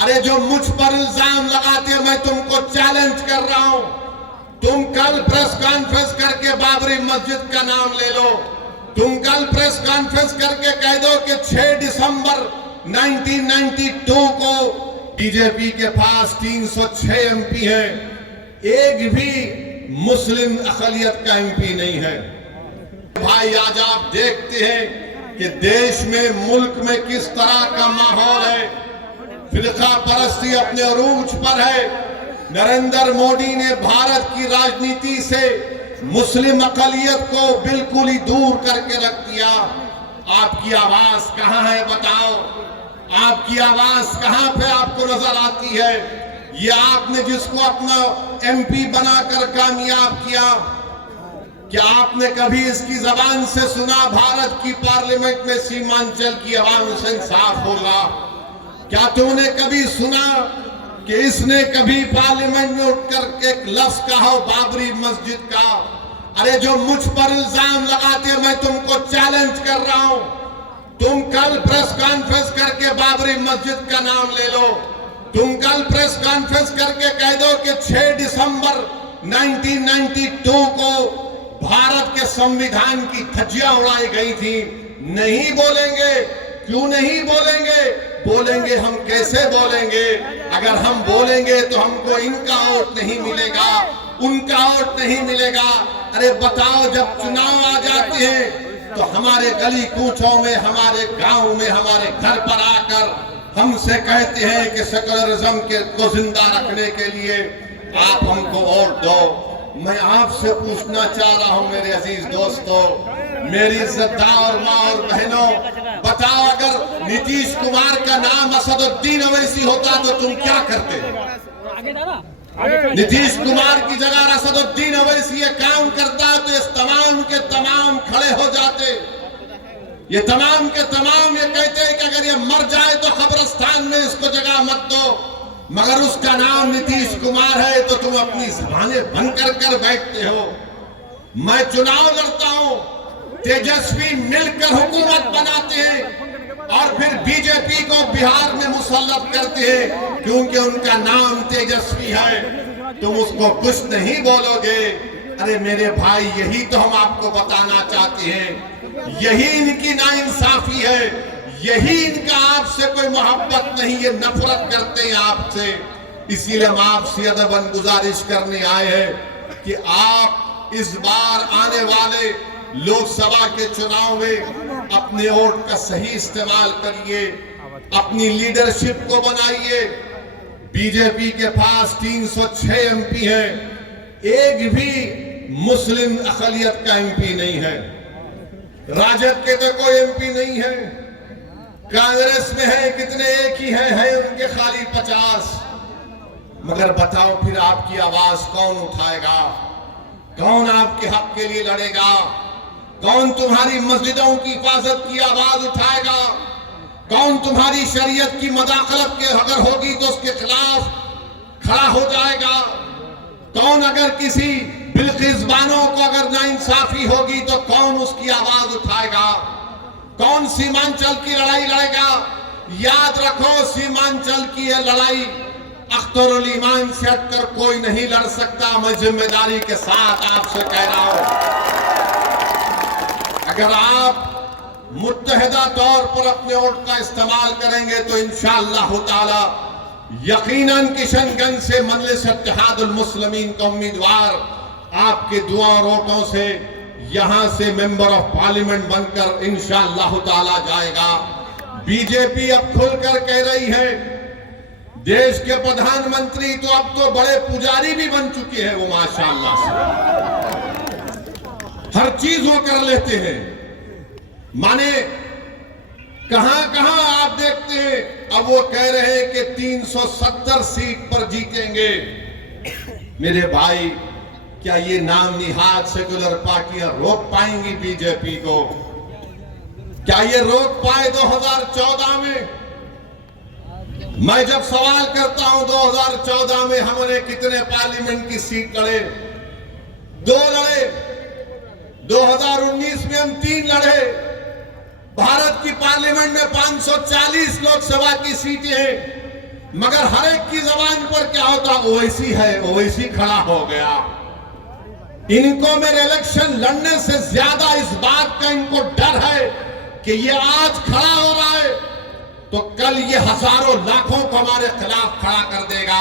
अरे जो मुझ पर इल्जाम लगाते, मैं तुमको चैलेंज कर रहा हूं। तुम कल प्रेस कॉन्फ्रेंस करके बाबरी मस्जिद का नाम ले लो। तुम कल प्रेस कॉन्फ्रेंस करके कह दो कि 6 दिसंबर 1992 को बीजेपी के पास 306 एमपी है, एक भी मुस्लिम अक़लियत का एमपी नहीं है। भाई आज आप देखते हैं कि देश में, मुल्क में किस तरह का माहौल है। फिरका परस्ती अपने अरूज पर है। नरेंद्र मोदी ने भारत की राजनीति से मुस्लिम अक़लियत को बिल्कुल ही दूर करके रख दिया। आपकी आवाज कहां है बताओ? आपकी आवाज कहां पे आपको नजर आती है? ये आपने जिसको अपना एमपी बनाकर कामयाब किया, क्या आपने कभी इसकी जबान से सुना भारत की पार्लियामेंट में सीमांचल की आवाम से इंसाफ होगा? क्या तुमने कभी सुना कि इसने कभी पार्लियामेंट में उठकर एक लफ्ज कहा बाबरी मस्जिद का? अरे जो मुझ पर इल्जाम लगाते, मैं तुमको चैलेंज कर रहा हूं। तुम कल प्रेस कॉन्फ्रेंस करके बाबरी मस्जिद का नाम ले लो। तुम कल प्रेस कॉन्फ्रेंस करके कह दो कि 6 दिसंबर 1992 को भारत के संविधान की धज्जियां उड़ाई गई थी। नहीं बोलेंगे। क्यों नहीं बोलेंगे? बोलेंगे हम कैसे बोलेंगे? अगर हम बोलेंगे तो हमको इनका वोट नहीं मिलेगा, उनका वोट नहीं मिलेगा। अरे बताओ, जब चुनाव आ जाते हैं तो हमारे गली कूचों में, हमारे गांव में, हमारे घर पर आकर हमसे कहते हैं कि सेकुलरिज्म को जिंदा रखने के लिए आप हमको वोट दो। मैं आपसे पूछना चाह रहा हूं मेरे अजीज दोस्तों, मेरी इज्जतदार माँ और बहनों, बताओ अगर नीतीश कुमार का नाम असदुद्दीन अवैसी होता तो तुम क्या करते? नीतीश कुमार की जगह असदुद्दीन अवैसी ये काम करता तो इस तमाम के तमाम खड़े हो जाते। ये तमाम के तमाम ये कहते हैं कि अगर ये मर जाए तो कब्रिस्तान में इसको जगह मत दो। मगर उसका नाम नीतीश कुमार है तो तुम अपनी ज़बानें बंद कर बैठते हो। मैं चुनाव लड़ता हूं, तेजस्वी मिलकर हुकूमत बनाते हैं और फिर बीजेपी को बिहार में मुसल्लत करते हैं क्योंकि उनका नाम तेजस्वी है। तुम उसको कुछ नहीं बोलोगे। अरे मेरे भाई, यही तो हम आपको बताना चाहते हैं। यही इनकी नाइंसाफी है, यही इनका आपसे कोई मोहब्बत नहीं, ये नफरत करते हैं आपसे। इसीलिए हम आपसे अदबन गुजारिश करने आए हैं कि आप इस बार आने वाले लोकसभा के चुनाव में अपने वोट का सही इस्तेमाल करिए, अपनी लीडरशिप को बनाइए। बीजेपी के पास 306 एमपी है, एक भी मुस्लिम अक़लियत का एमपी नहीं है। राजद के तो कोई एमपी नहीं है। कांग्रेस में है कितने? एक ही है उनके खाली 50। मगर बताओ फिर आपकी आवाज कौन उठाएगा? कौन आपके हक के लिए लड़ेगा? कौन तुम्हारी मस्जिदों की हिफाजत की आवाज उठाएगा? कौन तुम्हारी शरीयत की मदाखलत के अगर होगी तो उसके खिलाफ खड़ा हो जाएगा? कौन अगर किसी बिल्किस बानो को अगर नाइंसाफी होगी तो कौन उसकी आवाज उठाएगा? कौन सीमांचल की लड़ाई लड़ेगा? याद रखो, सीमांचल की यह लड़ाई अख्तरुल ईमान से हटकर कोई नहीं लड़ सकता। मैं जिम्मेदारी के साथ आपसे कह रहा हूं, अगर आप मुत्तहिदा तौर पर अपने वोट का इस्तेमाल करेंगे तो इंशाअल्लाह ताला यकीनन किशनगंज से मजलिस इत्तेहादुल मुस्लिमीन का उम्मीदवार आपके दुआ और वोटों से यहां से मेंबर ऑफ पार्लियामेंट बनकर इंशाअल्लाह ताला जाएगा। बीजेपी अब खुलकर कह रही है, देश के प्रधानमंत्री तो अब तो बड़े पुजारी भी बन चुके हैं वो, माशाअल्लाह से हर चीज वो कर लेते हैं। माने कहां कहां आप देखते हैं अब वो कह रहे हैं कि 370 सीट पर जीतेंगे। मेरे भाई, क्या ये नाम निहाद सेकुलर पार्टियां रोक पाएंगी बीजेपी को? क्या ये रोक पाए 2014 में? मैं जब सवाल करता हूं 2014 में हमने कितने पार्लियामेंट की सीट लड़े? 2 लड़े। 2019 में हम 3 लड़े। भारत की पार्लियामेंट में 540 लोकसभा की सीटें हैं। मगर हर एक की जबान पर क्या होता, ओवैसी है, ओवैसी खड़ा हो गया। इनको मेरे इलेक्शन लड़ने से ज्यादा इस बात का इनको डर है कि ये आज खड़ा हो रहा है तो कल ये हजारों लाखों को हमारे खिलाफ खड़ा कर देगा।